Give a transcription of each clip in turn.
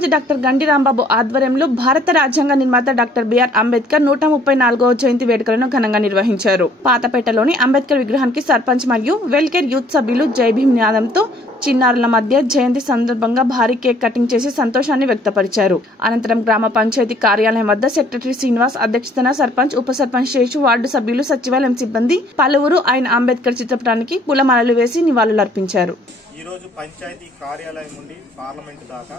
Sarpanch doctor గండి రాంబాబు ఆధ్వర్యంలో భారత రాజ్యాంగ నిర్మాత డాక్టర్ బిఆర్ అంబేద్కర్ 134వ జయంతి వేడుకలను ఘనంగా నిర్వహించారు. పాతపేటలోని అంబేద్కర్ విగ్రహానికి సర్పంచ్ మరియు వెల్కేర్ యూత్ సభ్యులు జై భీమ్ నినాదంతో చిన్నారుల మధ్య జయంతి సందర్భంగా భారీ కేక్ కటింగ్ చేసి సంతోషాన్ని వ్యక్తపరిచారు. అనంతరం గ్రామ పంచాయతీ కార్యాలయం వద్ద సెక్రటరీ శ్రీనివాస్ అధ్యక్షతన సర్పంచ్, ఉప సర్పంచ్ శేషు, వార్డు సభ్యులు, సచివాలయం సిబ్బంది పలువురు ఆయన అంబేద్కర్ చిత్రపటానికి పూలమాలలు వేసి నివాళులర్పించారు. ఈ రోజు పంచాయతీ కార్యాలయం నుండి పార్లమెంట్ దాకా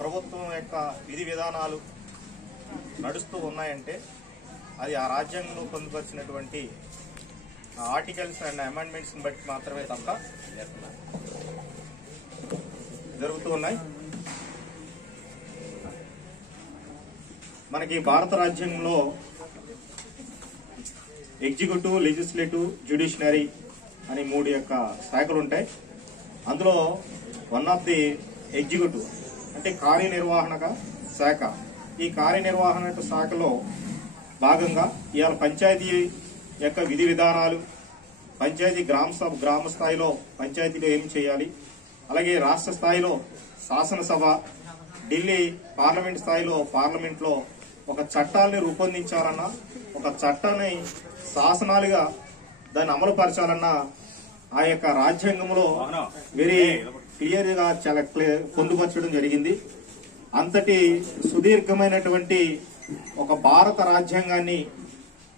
ప్రభుత్వం యొక్క విధి విధానాలు నడుస్తూ ఉన్నాయంటే అది ఆ రాజ్యాంగంలో పొందుపరిచినటువంటి ఆర్టికల్స్ అండ్ అమెండ్మెంట్స్ బట్టి మాత్రమే తప్ప జరుగుతూ ఉన్నాయి. మనకి భారత రాజ్యాంగంలో ఎగ్జిక్యూటివ్, లెజిస్లేటివ్, జ్యుడిషియరీ అని 3 యొక్క శాఖలు ఉంటాయి. అందులో వన్ ఆఫ్ ది ఎగ్జిక్యూటివ్ అంటే కార్యనిర్వహణక శాఖ. ఈ కార్యనిర్వహణక శాఖలో భాగంగా ఇవాళ పంచాయతీ యొక్క విధి విధానాలు, పంచాయతీ గ్రామ స్థాయిలో పంచాయతీలో ఏం చేయాలి, అలాగే రాష్ట్ర స్థాయిలో శాసనసభ, ఢిల్లీ పార్లమెంట్ స్థాయిలో పార్లమెంట్లో ఒక చట్టాలని రూపొందించాలన్నా, ఒక చట్టాన్ని శాసనాలుగా దాన్ని అమలు పరచాలన్నా ఆ యొక్క రాజ్యాంగంలో వెరీ క్లియర్ గా చాలా పొందుపరచడం జరిగింది. అంతటి సుదీర్ఘమైనటువంటి ఒక భారత రాజ్యాంగాన్ని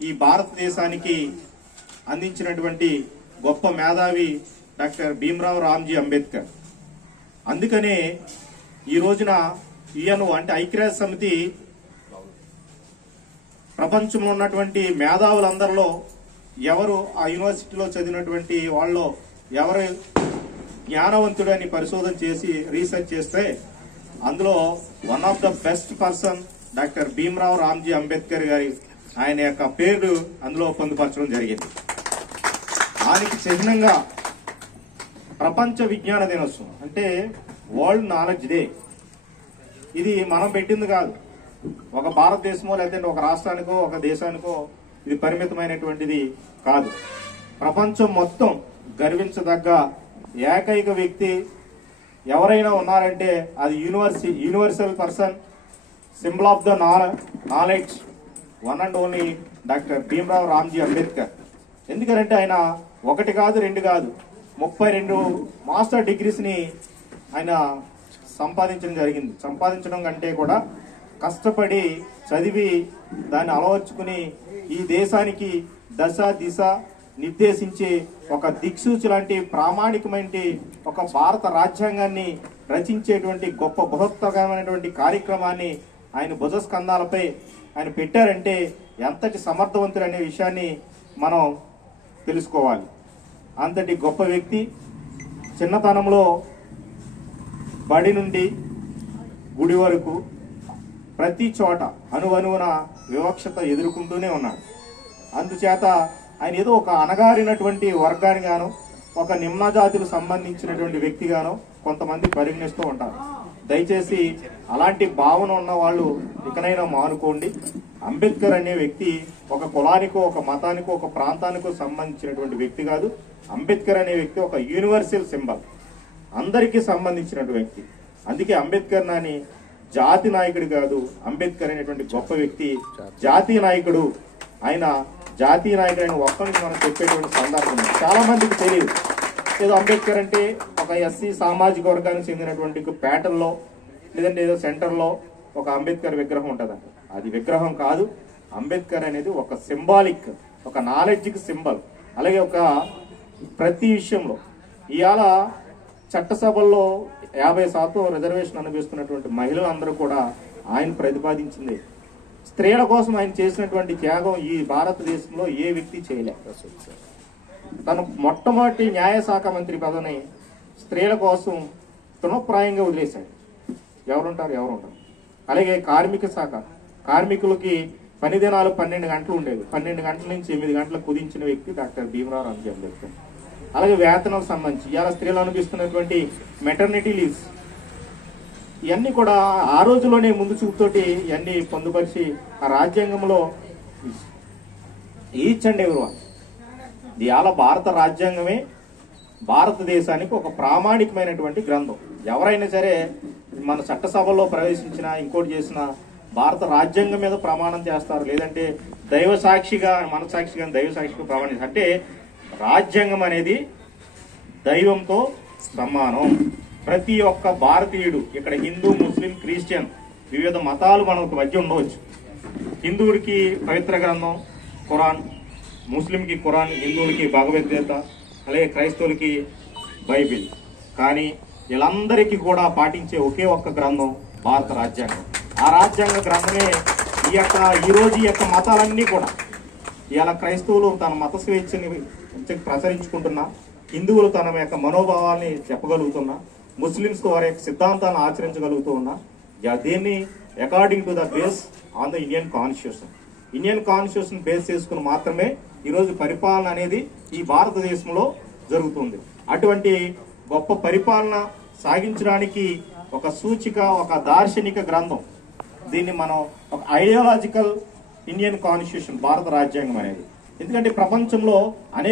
ఈ భారతదేశానికి అందించినటువంటి గొప్ప మేధావి డాక్టర్ భీమ్రావ్ రామ్జీ అంబేద్కర్. అందుకనే ఈ రోజున యుఎన్ఓ అంటే ఐక్యరాజ్య సమితి ప్రపంచంలో ఉన్నటువంటి మేధావులందరిలో ఎవరు ఆ యూనివర్సిటీలో చదివినటువంటి వాళ్ళు ఎవరు జ్ఞానవంతుడని పరిశోధన చేసి రీసెర్చ్ చేస్తే అందులో one of the best person doctor Bhimrao Ramji Ambedkar గారి ఆయన యొక్క పేరు అందులో పొందుపరచడం జరిగింది. దానికి చిహ్నంగా ప్రపంచ విజ్ఞాన దినోత్సవం అంటే వరల్డ్ నాలెడ్జ్ డే. ఇది మనం పెట్టింది కాదు, ఒక భారతదేశమో లేదంటే ఒక రాష్ట్రానికో ఒక దేశానికో ఇది పరిమితమైనటువంటిది కాదు. ప్రపంచం మొత్తం గర్వించదగ్గ ఏకైక వ్యక్తి ఎవరైనా ఉన్నారంటే అది universal person, symbol of the knowledge, one and only doctor Bhimrao Ramji Ambedkar. ఎందుకంటే ఆయన 1 కాదు 2 కాదు 32 మాస్టర్ డిగ్రీస్ ని ఆయన సంపాదించడం జరిగింది. సంపాదించడం కంటే కూడా కష్టపడి చదివి దాన్ని అలవర్చుకుని ఈ దేశానికి దశ దిశ నిర్దేశించి ఒక దిక్సూచి లాంటి ప్రామాణికమైన ఒక భారత రాజ్యాంగాన్ని రచించేటువంటి గొప్ప బృహత్తరమైనటువంటి కార్యక్రమాన్ని ఆయన భుజస్కంధాలపై ఆయన పెట్టారంటే ఎంతటి సమర్థవంతుడు అనే విషయాన్ని మనం తెలుసుకోవాలి. అంతటి గొప్ప వ్యక్తి చిన్నతనంలో బడి నుండి గుడి వరకు ప్రతి చోట అణువణువున వివక్షత ఎదుర్కొంటూనే ఉన్నాడు. అందుచేత ఆయన ఏదో ఒక అణగారినటువంటి వర్గానిగానో ఒక నిమ్న జాతికి సంబంధించినటువంటి వ్యక్తిగానో కొంతమంది పరిగణిస్తూ ఉంటారు. దయచేసి అలాంటి భావన ఉన్న వాళ్ళు ఇకనైనా మానుకోండి. అంబేద్కర్ అనే వ్యక్తి ఒక కులానికో ఒక మతానికో ఒక ప్రాంతానికో సంబంధించినటువంటి వ్యక్తి కాదు. అంబేద్కర్ అనే వ్యక్తి ఒక యూనివర్సల్ సింబల్, అందరికీ సంబంధించినటువంటి వ్యక్తి. అందుకే అంబేద్కర్ నాని జాతి నాయకుడు కాదు, అంబేద్కర్ అనేటువంటి గొప్ప వ్యక్తి జాతీయ నాయకుడు. ఆయన జాతీయ నాయకుడు అని ఒక్కరికి మనం చెప్పేటువంటి సందర్భం చాలా మందికి తెలియదు. ఏదో అంబేద్కర్ అంటే ఒక ఎస్సీ సామాజిక వర్గానికి చెందినటువంటి పేటల్లో లేదంటే ఏదో సెంటర్లో ఒక అంబేద్కర్ విగ్రహం ఉంటుందంట. అది విగ్రహం కాదు. అంబేద్కర్ అనేది ఒక సింబాలిక్, ఒక నాలెడ్జ్కి సింబల్. అలాగే ఒక ప్రతి విషయంలో ఇవాళ చట్టసభల్లో 50% రిజర్వేషన్ అనుభవిస్తున్నటువంటి మహిళలందరూ కూడా ఆయన ప్రతిపాదించింది. స్త్రీల కోసం ఆయన చేసినటువంటి త్యాగం ఈ భారతదేశంలో ఏ వ్యక్తి చేయలేదు. తను మొట్టమొదటి న్యాయశాఖ మంత్రి పదవిని స్త్రీల కోసం తృణప్రాయంగా వదిలేశాడు. ఎవరుంటారు? అలాగే కార్మిక శాఖ, కార్మికులకి పని దినాలు 12 గంటలు ఉండేవి. 12 గంటల నుంచి 8 గంటలకు కుదించిన వ్యక్తి డాక్టర్ భీమ్రావ్ రామ్జీ అంబేద్కర్. అలాగే వేతనాలకు సంబంధించి ఇవాళ స్త్రీలు అనుభవిస్తున్నటువంటి మెటర్నిటీ లీవ్స్ ఇవన్నీ కూడా ఆ రోజులోనే ముందు చూపుతోటి ఇవన్నీ పొందుపరిచి ఆ రాజ్యాంగంలో ఈచ్ అండ్ ఎవరి వన్ ఇవాళ భారత రాజ్యాంగమే భారతదేశానికి ఒక ప్రామాణికమైనటువంటి గ్రంథం. ఎవరైనా సరే మన చట్టసభలో ప్రవేశించినా ఇంకోటి చేసినా భారత రాజ్యాంగం మీద ప్రమాణం చేస్తారు, లేదంటే దైవ సాక్షిగా మనసాక్షిగా దైవ సాక్షిగా ప్రమాణం. అంటే రాజ్యాంగం అనేది దైవంతో సమానం. ప్రతి ఒక్క భారతీయుడు, ఇక్కడ హిందూ, ముస్లిం, క్రిస్టియన్ వివిధ మతాలు మనకు మధ్య ఉండవచ్చు. హిందువుడికి పవిత్ర గ్రంథం ఖురాన్, ముస్లింకి ఖురాన్, హిందువులకి భగవద్గీత, అలాగే క్రైస్తవులకి బైబిల్. కానీ వీళ్ళందరికీ కూడా పాటించే ఒకే ఒక్క గ్రంథం భారత రాజ్యాంగం. ఆ రాజ్యాంగ గ్రంథమే ఈ రోజు ఈ యొక్క మతాలన్నీ కూడా ఇలా క్రైస్తవులు తన మత స్వేచ్ఛని ప్రసరించుకుంటున్నా, హిందువులు తన యొక్క మనోభావాల్ని చెప్పగలుగుతున్నా, ముస్లింస్ వారి యొక్క సిద్ధాంతాలను ఆచరించగలుగుతూ ఉన్నా. దీన్ని according to the base on the Indian constitution base చేసుకుని మాత్రమే ఈరోజు పరిపాలన అనేది ఈ భారతదేశంలో జరుగుతుంది. అటువంటి గొప్ప పరిపాలన సాగించడానికి ఒక సూచిక, ఒక దార్శనిక గ్రంథం. దీన్ని మనం ఒక ఐడియాలజికల్ ఇండియన్ కాన్స్టిట్యూషన్ భారత రాజ్యాంగం అనేది. ఎందుకంటే ప్రపంచంలో అనేక